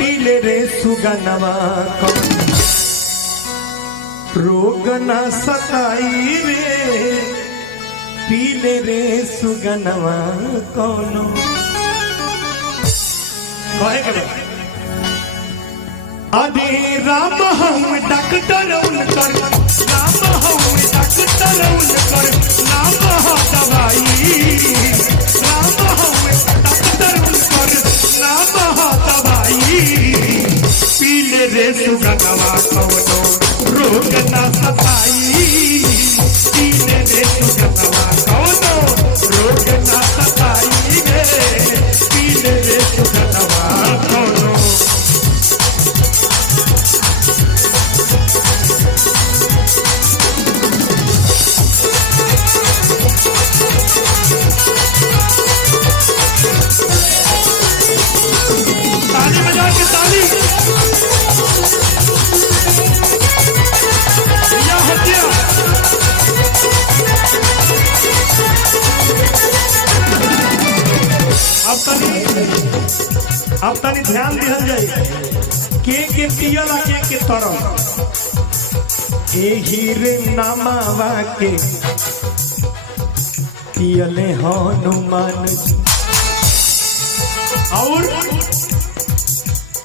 पीले रे सुगनवा रोग न सताई रे पीले रे सुगनवा कौनो अरे राम हम डॉक्टर उनकर राम हम डॉक्टर उनकर नाम हो दवाई राम हम डॉक्टर उनकर नाम हो दवाई पीले रे सुगनवा कौनो रोग न सताई पीले रे सुगनवा कौनो रोग न सताई रे पीले रे सुगनवा कौनो अब तनी ध्यान दिहल जाए के पियल के तरफ एही रे नामावा के पियले हनुमान और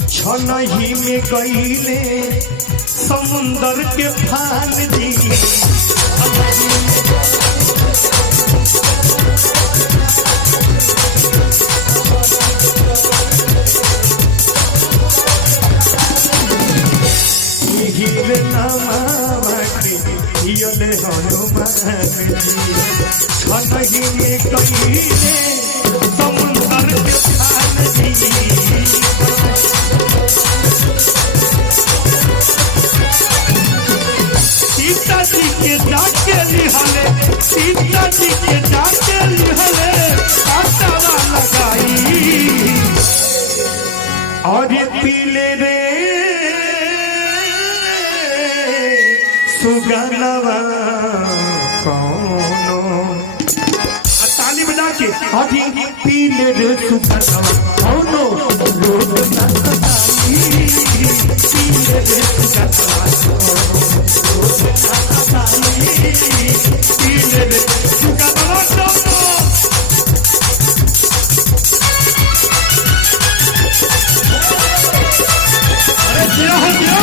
छनही में गईले समुंदर के फान जी हीरे नामावा के पियले हनुमान जी छनही में गईले समुंदर के फान जी सीता जी के जाके लिहले सीता जी के जाके लिहले कांटावा लगाई और ये पीले रे सुगनवा कौनो ताली बजा के अभी पीले रे सुगनवा कौनो रोग न सताई पीले रे सुगनवा कौनो रोग न सताई पीले रे सुगनवा कौनो अरे दिया हो दिया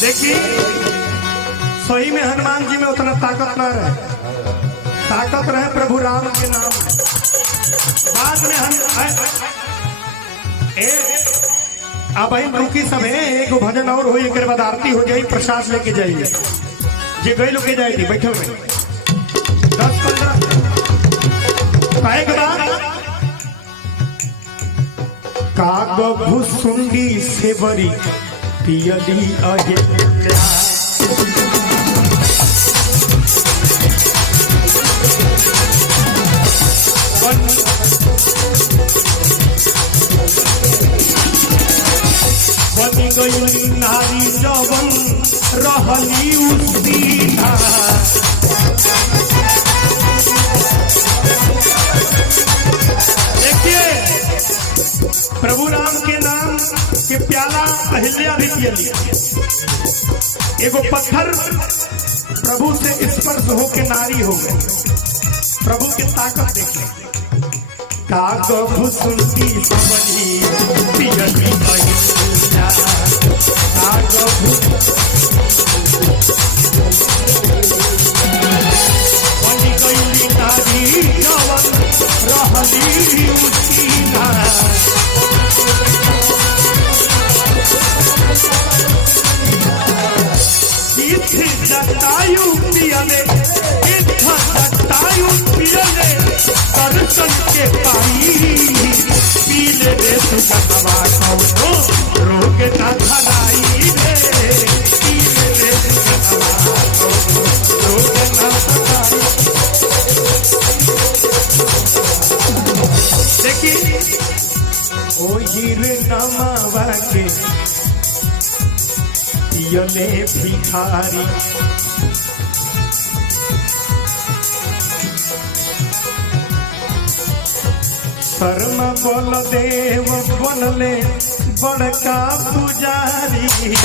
देखिए सही में हनुमान जी में उतना ताकत ना रहे ताकत रहे प्रभु राम के नाम बाद में हम अब रुकी सब है एक भजन और हो एक बाद आरती हो जाए प्रसाद लेके जाइए जे गए लोग के जाएगी बैठो में 10-15 कहे के बाद काग भुसुंडी से बरी पियली अहिल्या बनी गई नारी जवन रहली उसीना देखिए प्रभु राम के नाम के प्याला अहिल्या भी पियली एगो पत्थर प्रभु से स्पर्श होके नारी हो गए प्रभु के ताकत देखिए काग भुसुंडी सबनी पियली अहिल्या काग बनी गई नारी जवन रहली उसीना जटायु पियले जटायु पियले दर्शन के पाई नमावा के पियले भिखारी। शर्मा बलदेव बनले बड़का पुजारी।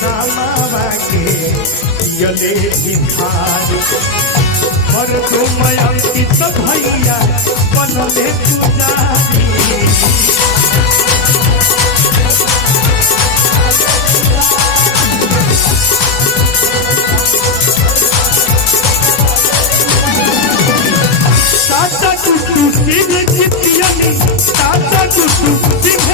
नमावा के पियले भिखारी। और तुम अंकित भैया बनले पुजारी। चाचा टुटू सिंह जितियनी, चाचा टुटू सिंह